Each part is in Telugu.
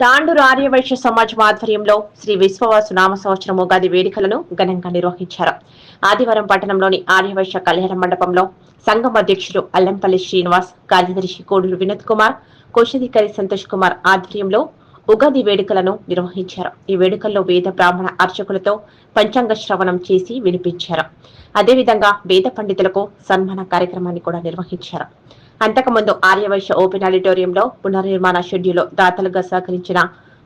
తాండూరు ఆర్యవైశ్య సమాజం ఆధ్వర్యంలో శ్రీ విశ్వవాసు నామ సంవత్సరం ఉగాది వేడుకలను ఘనంగా నిర్వహించారు. ఆదివారం పట్టణంలోని ఆర్యవైశ్య కళ్యాణ మండపంలో సంఘం అధ్యక్షులు అల్లంపల్లి శ్రీనివాస్ కార్యదర్శి కోడూరు వినోద్ కుమార్ కోశాధికారి సంతోష్ కుమార్ ఆధ్వర్యంలో ఉగాది వేడుకలను నిర్వహించారు. ఈ వేడుకల్లో వేద బ్రాహ్మణ అర్చకులతో పంచాంగ శ్రవణం చేసి వినిపించారు. అదేవిధంగా వేద పండితులకు సన్మాన కార్యక్రమాన్ని కూడా నిర్వహించారు. అంతకుముందు ఆర్యవైశ్య ఓపెన్ ఆడిటోరియంలో పునర్నిర్మాణ షెడ్యూల్ దాతలుగా సహకరించిన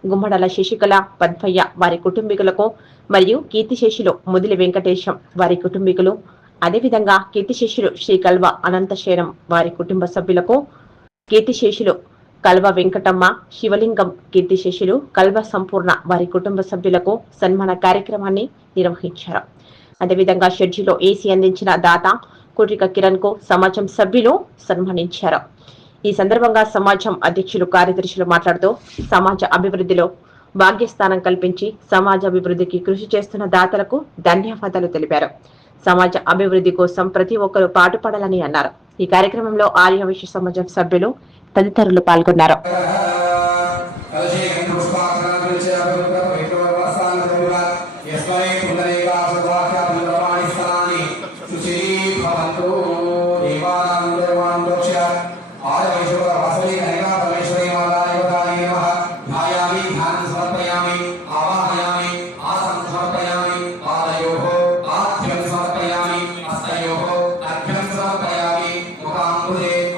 గుమ్మడల శశికళ పద్మయ్య వారి కుటుంబీకులకు మరియు కీర్తిశేషులు ముదిలి వెంకటేశం వారి కుటుంబీకులు అదేవిధంగా కీర్తిశేషులు శ్రీ కల్వ అనంతశేరం వారి కుటుంబ సభ్యులకు కీర్తిశేషులు కల్వ వెంకటమ్మ శివలింగం కీర్తిశేషులు కల్వ సంపూర్ణ వారి కుటుంబ సభ్యులకు సన్మాన కార్యక్రమాన్ని నిర్వహించారు. అదేవిధంగా షెడ్యూల్లో ఏసీ అందించిన దాత కుట్రిక కిరణ్కు సమాజం సభ్యులు సన్మానించారు. ఈ సందర్భంగా సమాజం అధ్యక్షులు కార్యదర్శులు మాట్లాడుతూ సమాజ అభివృద్ధిలో భాగ్యస్థానం కల్పించి సమాజ అభివృద్ధికి కృషి చేస్తున్న దాతలకు ధన్యవాదాలు తెలిపారు. సమాజ అభివృద్ధి కోసం ప్రతి ఒక్కరూ పాటుపడాలని అన్నారు. ఈ కార్యక్రమంలో ఆర్య విశ్వ సమాజం సభ్యులు తదితరులు పాల్గొన్నారు.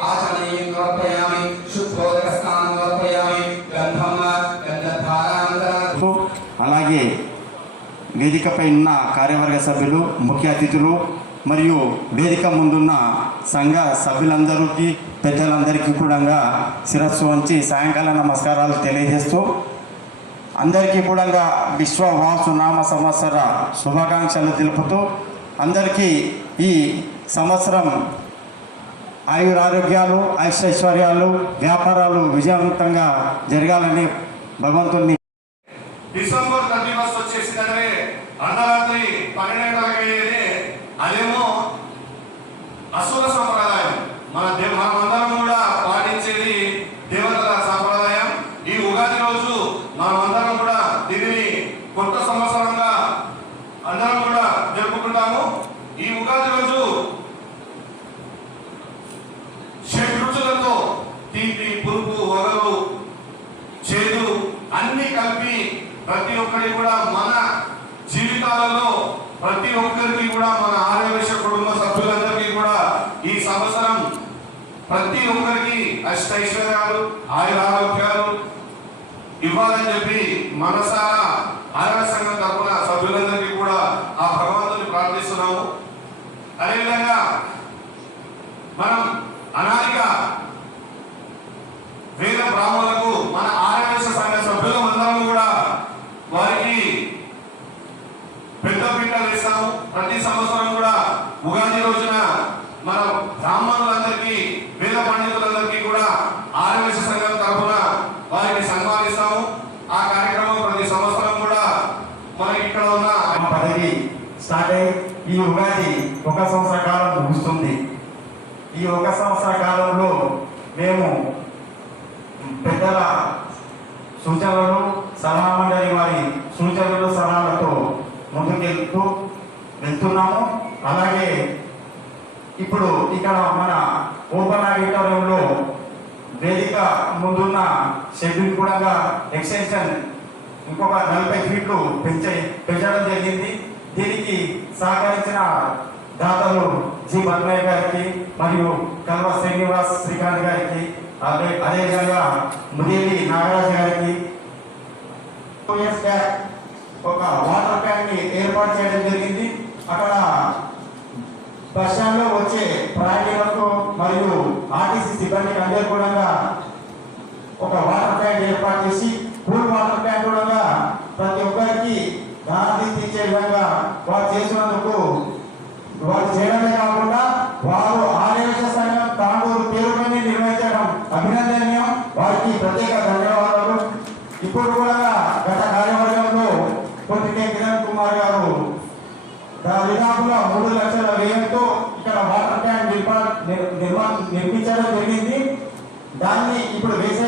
ఆచరణీయం సమర్పయామి శుద్ధోదక స్నానం సమర్పయామి గంధం గంధధారానంతరం అలాగే వేదికపై ఉన్న కార్యవర్గ సభ్యులు ముఖ్య అతిథులు మరియు వేదిక ముందున్న సంఘ సభ్యులందరికీ పెద్దలందరికీ కూడా శిరస్సు వంచి సాయంకాల నమస్కారాలు తెలియజేస్తూ అందరికీ కూడా విశ్వవాసు నామ సంవత్సర శుభాకాంక్షలు తెలుపుతూ అందరికీ ఈ సంవత్సరం ఆయురారోగ్యాలు ఐశ్వర్యాలు వ్యాపారాలు విజయవంతంగా జరగాలని భగవంతుని డిసెంబర్ థర్టీ ఫస్ట్ వచ్చేసిందనే అర్ధరాత్రి పన్నెండు అదేమో అసుర సంప్రదాయం. మన దేవ మనమందరం కూడా పాటించేది దేవతల సంప్రదాయం. ఈ ఉగాది రోజు మనమందరం కూడా దీనిని కొత్త సంవత్సరంగా అందరం కూడా జరుపుకుంటాము. ఈ ఉగాది రోజు షడ్రుచులతో తీపి పురుగు వగలు చేదు అన్ని కలిపి ప్రతి ఒక్కరి కూడా మన జీవితాలలో ప్రతి ఒక్కరికి కూడా మన ఆరోగ్య కుటుంబ సభ్యులందరికీ కూడా ఈ సంవత్సరం ప్రతి ఒక్కరికి అష్టైశ్వర్యాలు ఆయుర ఆరోగ్యాలు ఇవ్వాలని చెప్పి మనసారా ఆరోగ్య సంఘం తరపున సభ్యులందరికీ కూడా ఆ భగవంతుని ప్రార్థిస్తున్నాము. అదేవిధంగా మనం అనాదిగా వేద బ్రాహ్మణులకు మన ఆర్యవేశ సంఘ సభ్యులు అందరం కూడా వారికి పెద్ద పీట వేస్తాము. ప్రతి సంవత్సరం కూడా ఉగాది రోజున మన బ్రాహ్మణులందరికీ వేద పండితులందరికీ కూడా ఆర్యవేశ సంఘం తరఫున వారికి సన్మానిస్తాము ఆ కార్యక్రమం ప్రతి సంవత్సరం కూడా మనకి ఇక్కడ ఉన్న పదవి స్టార్ట్ అయ్యి ఈ ఉగాది ఒక సంవత్సర కాలం ముగుస్తుంది. ఈ ఒక సంవత్సర కాలంలో మేము పెద్దల సూచనలు సలహా మండలి వారి సూచనలు సలహాలతో ముందుకెళ్తూ వెళ్తున్నాము. అలాగే ఇప్పుడు ఇక్కడ మన ఓపెన్ ఆడిటోరియంలో ముందున్న షెడ్యూల్ కూడా ఎక్స్టెన్షన్ ఇంకొక నలభై ఫీట్లు పెంచే పెంచడం జరిగింది. దీనికి సహకరించిన దాతలు జి. పద్మయ్య గారికి మరియు కల్వ శ్రీనివాస్ శ్రీకాంత్ గారికి అదే అదేవిధంగా ముదేవి నాగరాజ్ గారికి టూ ఇయర్స్ బ్యాక్ ఒక వాటర్ ట్యాంక్ని ఏర్పాటు చేయడం జరిగింది. అక్కడ బస్ స్టాండ్లో వచ్చే ప్రయాణికులకు మరియు ఆర్టీసీ సిబ్బందికి అందరూ కూడా ఒక వాటర్ ట్యాంక్ చేసి కూల్ వాటర్ ట్యాంక్ కూడా ప్రతి ఒక్కరికి దారి తీర్చే విధంగా వారు చేసినందుకు వారు చేయడమే కాకుండా వారు ఆలయ సంఘం తాండూరు పేరుకొని నిర్వహించడం అభినందనీయం. వారికి ప్రత్యేక ధన్యవాదాలు. ఇప్పుడు కూడా గత కార్యవర్గంలో కొద్దికే కిరణ్ కుమార్ గారు దాదాపుగా మూడు లక్షల వ్యయంతో ఇక్కడ వాటర్ ట్యాంక్ నిర్మా- నిర్మించడం జరిగింది. దాన్ని ఇప్పుడు వేసే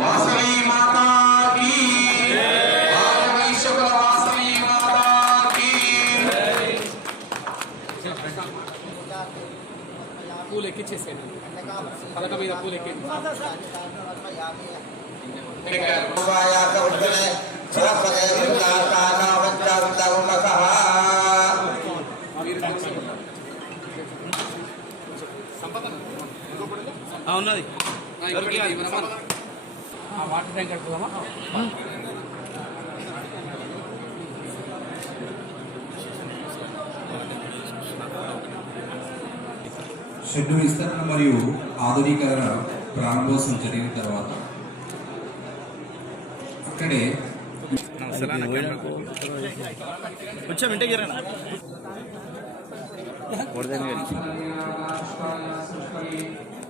వాసవి మాతా కీ వాసవి మాతా పూలు ఎక్కిచ్చేసాను పలక మీద పూలు ఎక్కి వాయాత ఉన్నది ఆ వాటర్ ట్యాంక్ కడుపుదామా షెడ్డు విస్తరణ మరియు ఆధునీకరణ ప్రారంభోత్సవం జరిగిన తర్వాత అక్కడే కొంచెం ఇంటికి రండి.